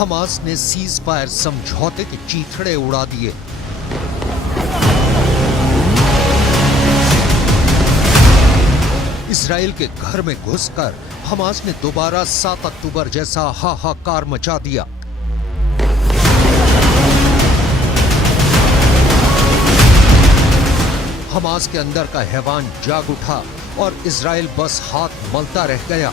Hamas ने cease fire समझौते के चीथड़े उड़ा दिए। इजराइल के घर में घुसकर हमास ने दोबारा 7 अक्टूबर जैसा हाहाकार मचा दिया। हमास के अंदर का हैवान जाग उठा और इजराइल बस हाथ मलता रह गया।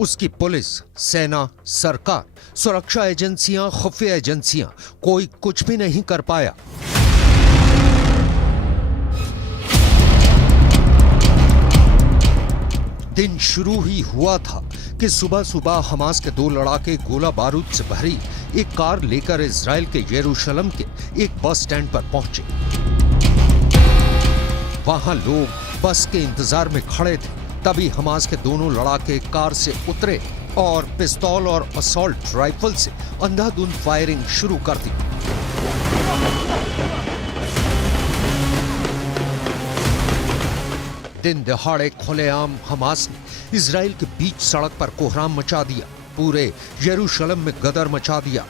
उसकी पुलिस, सेना, सरकार, सुरक्षा एजेंसियां, खुफिया एजेंसियां, कोई कुछ भी नहीं कर पाया। दिन शुरू ही हुआ था कि सुबह सुबह हमास के 2 लड़ाके गोला बारूद से भरी एक कार लेकर इजराइल के यरूशलेम के एक बस स्टैंड पर पहुंचे। वहां लोग बस के इंतजार में खड़े थे। तभी हमास के दोनों लड़ाके कार से उतरे और पिस्तौल और असॉल्ट राइफल से अंधाधुंध फायरिंग शुरू कर दी। दिन दहाड़े खुलेआम हमास ने इजराइल के बीच सड़क पर कोहराम मचा दिया, पूरे यरूशलेम में गदर मचा दिया।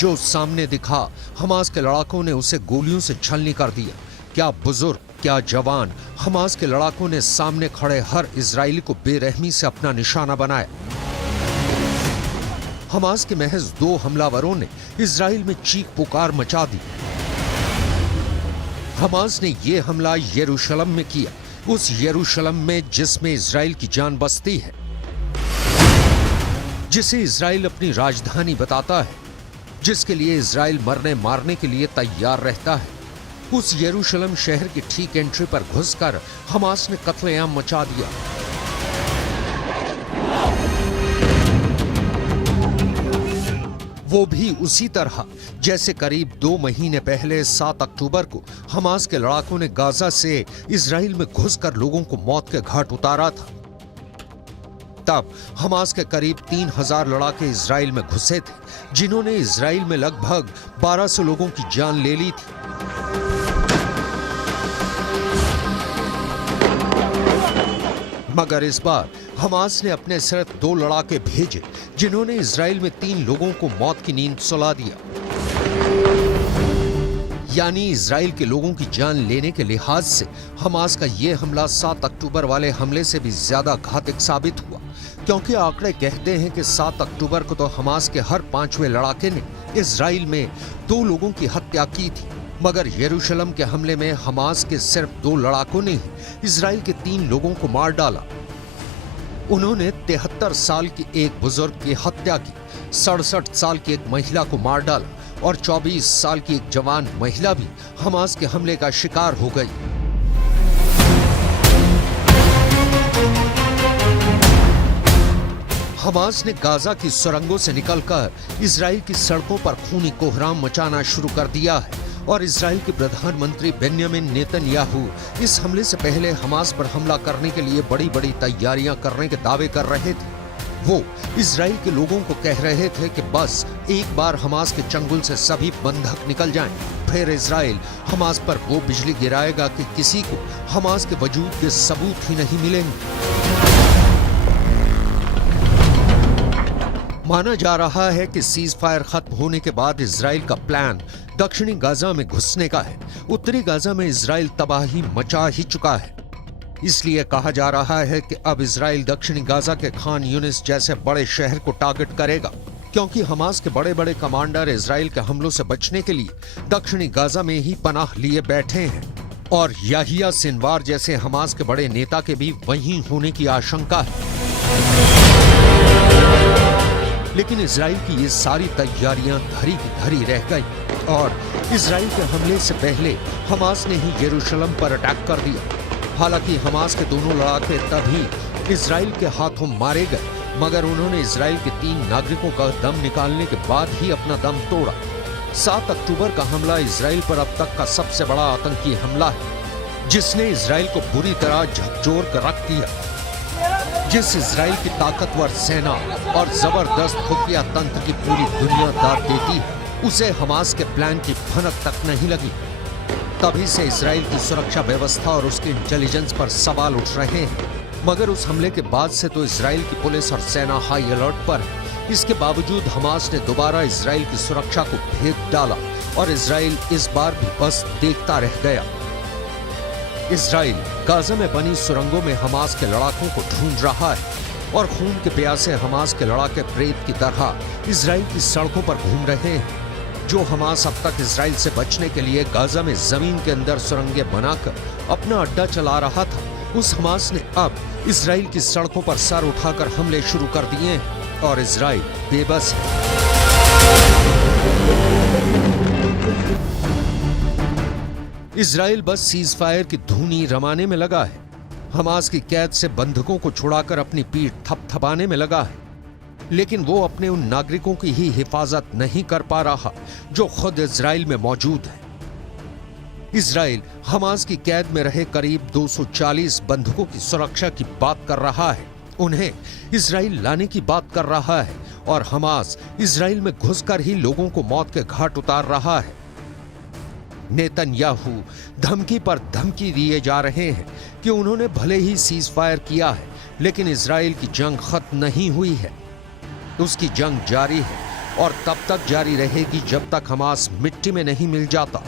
जो सामने दिखा, हमास के लड़ाकों ने उसे गोलियों से छलनी कर दिया। क्या बुजुर्ग, क्या जवान, हमास के लड़ाकों ने सामने खड़े हर इजरायली को बेरहमी से अपना निशाना बनाया। हमास के महज 2 हमलावरों ने इजराइल में चीख पुकार मचा दी। हमास ने यह हमला यरूशलेम में किया, उस यरूशलेम में जिसमें इजराइल की जान बसती है, जिसे इजराइल अपनी राजधानी बताता है, जिसके लिए इजराइल मरने मारने के लिए तैयार रहता है। उस यरूशलेम शहर की ठीक एंट्री पर घुसकर हमास ने कत्लेआम मचा दिया। वो भी उसी तरह जैसे करीब 2 महीने पहले 7 अक्टूबर को हमास के लड़ाकों ने गाजा से इजराइल में घुसकर लोगों को मौत के घाट उतारा था। तब हमास के करीब 3000 लड़ाके इजराइल में घुसे थे, जिन्होंने इजराइल में लगभग 1200 लोगों की जान ले ली थी। मगर इस बार हमास ने अपने सिर्फ 2 लड़ाके भेजे, जिन्होंने इजराइल में 3 लोगों को मौत की नींद सुला दिया। यानी इजराइल के लोगों की जान लेने के लिहाज से हमास का यह हमला 7 अक्टूबर वाले हमले से भी ज्यादा घातक साबित हुआ, क्योंकि आंकड़े कहते हैं कि 7 अक्टूबर को तो हमास के हर 5वें लड़ाके ने इजराइल में 2 लोगों की हत्या की थी। मगर यरूशलेम के हमले में हमास के सिर्फ 2 लड़ाकों ने ही इजराइल के 3 लोगों को मार डाला। उन्होंने 73 साल की एक बुजुर्ग की हत्या की, 67 साल की एक महिला को मार डाला और 24 साल की एक जवान महिला भी हमास के हमले का शिकार हो गई। हमास ने गाजा की सुरंगों से निकलकर इजराइल की सड़कों पर खूनी कोहराम मचाना शुरू कर दिया है और इजराइल के प्रधानमंत्री बेन्यामिन नेतन्याहू इस हमले से पहले हमास पर हमला करने के लिए बड़ी बड़ी तैयारियां करने के दावे कर रहे थे। वो इजराइल के लोगों को कह रहे थे कि बस एक बार हमास के चंगुल से सभी बंधक निकल जाएं, फिर इजराइल हमास पर वो बिजली गिराएगा कि किसी को हमास के वजूद के सबूत ही नहीं मिलेंगे। माना जा रहा है कि सीज फायर खत्म होने के बाद इजराइल का प्लान दक्षिणी गाजा में घुसने का है। उत्तरी गाजा में इजराइल तबाही मचा ही चुका है। इसलिए कहा जा रहा है कि अब इजराइल दक्षिणी गाजा के खान यूनिस जैसे बड़े शहर को टारगेट करेगा, क्योंकि हमास के बड़े बड़े कमांडर इजराइल के हमलों से बचने के लिए दक्षिणी गाजा में ही पनाह लिए बैठे हैं और याहिया सिनवार जैसे हमास के बड़े नेता के भी वहीं होने की आशंका है। लेकिन इजराइल की ये सारी तैयारियां धरी की धरी रह गई और इजराइल के हमले से पहले हमास ने ही यरूशलेम पर अटैक कर दिया। हालांकि हमास के दोनों लड़ाके तभी इजराइल के हाथों मारे गए, मगर उन्होंने इजराइल के 3 नागरिकों का दम निकालने के बाद ही अपना दम तोड़ा। 7 अक्टूबर का हमला इजराइल पर अब तक का सबसे बड़ा आतंकी हमला है, जिसने इजराइल को बुरी तरह झकझोर कर रख दिया। जिस इजराइल की ताकतवर सेना और जबरदस्त खुफिया तंत्र की पूरी दुनिया दाद देती है, उसे हमास के प्लान की भनक तक नहीं लगी। तभी से इजराइल की सुरक्षा व्यवस्था और उसकी इंटेलिजेंस पर सवाल उठ रहे हैं। मगर उस हमले के बाद से तो इजराइल की पुलिस और सेना हाई अलर्ट पर है। इसके बावजूद हमास ने दोबारा इजराइल की सुरक्षा को भेद डाला और इजराइल इस बार भी बस देखता रह गया। इजराइल गाजा में बनी सुरंगों में हमास के लड़ाकों को ढूंढ रहा है और खून के प्यासे हमास के लड़ाके प्रेत की तरह इजराइल की सड़कों पर घूम रहे हैं। जो हमास अब तक इजराइल से बचने के लिए गाजा में जमीन के अंदर सुरंगें बनाकर अपना अड्डा चला रहा था, उस हमास ने अब इजराइल की सड़कों पर सर उठाकर हमले शुरू कर दिए हैं और इजराइल बेबस है। इजराइल बस सीज फायर की धूनी रमाने में लगा है। हमास की कैद से बंधकों को छुड़ाकर अपनी पीठ थपथपाने में लगा है, लेकिन वो अपने उन नागरिकों की ही हिफाजत नहीं कर पा रहा जो खुद इजराइल में मौजूद है। इजराइल हमास की कैद में रहे करीब 240 बंधकों की सुरक्षा की बात कर रहा है, उन्हें इजराइल लाने की बात कर रहा है और हमास इजराइल में घुसकर ही लोगों को मौत के घाट उतार रहा है। नेतन्याहू धमकी पर धमकी दिए जा रहे हैं कि उन्होंने भले ही सीज फायर किया है, लेकिन इजराइल की जंग खत्म नहीं हुई है। उसकी जंग जारी है और तब तक जारी रहेगी जब तक हमास मिट्टी में नहीं मिल जाता।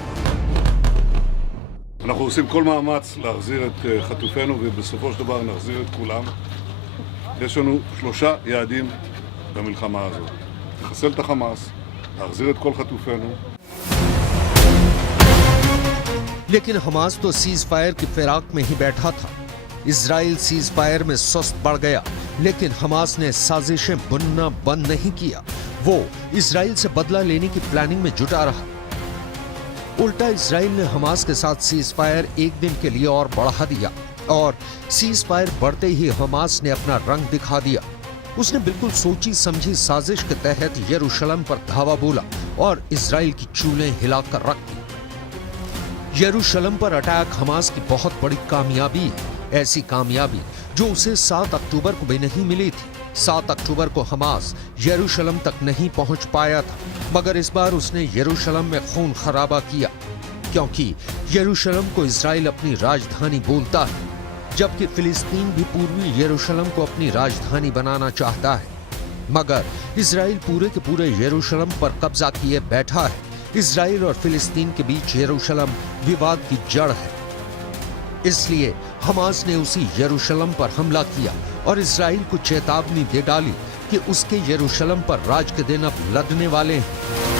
אנחנו עושים כל מאמץ להחזיר את חטופינו ובסופו של דבר נחזיר את כולם. יש לנו 3 יעדים במלחמה הזאת: לחסל את החמאס, להחזיר את כל חטופינו. लेकिन हमास तो सीज फायर की फिराक में ही बैठा था। इजराइल सीज फायर में सुस्त पड़ गया, लेकिन हमास ने साजिशें बुनना बंद नहीं किया। वो इजराइल से बदला लेने की प्लानिंग में जुटा रहा। उल्टा इजराइल ने हमास के साथ सीज फायर एक दिन के लिए और बढ़ा दिया और सीज फायर बढ़ते ही हमास ने अपना रंग दिखा दिया। उसने बिल्कुल सोची समझी साजिश के तहत यरूशलेम पर धावा बोला और इजराइल की चूलें हिलाकर रख दी। यरूशलेम पर अटैक हमास की बहुत बड़ी कामयाबी है, ऐसी कामयाबी जो उसे 7 अक्टूबर को भी नहीं मिली थी। 7 अक्टूबर को हमास यरूशलेम तक नहीं पहुंच पाया था, मगर इस बार उसने यरूशलेम में खून खराबा किया, क्योंकि यरूशलेम को इजराइल अपनी राजधानी बोलता है, जबकि फिलिस्तीन भी पूर्वी यरूशलेम को अपनी राजधानी बनाना चाहता है। मगर इजराइल पूरे के पूरे यरूशलेम पर कब्जा किए बैठा है। इजराइल और फिलिस्तीन के बीच यरूशलेम विवाद की जड़ है, इसलिए हमास ने उसी यरूशलेम पर हमला किया और इजराइल को चेतावनी दे डाली कि उसके यरूशलेम पर राज के दिन अब लदने वाले हैं।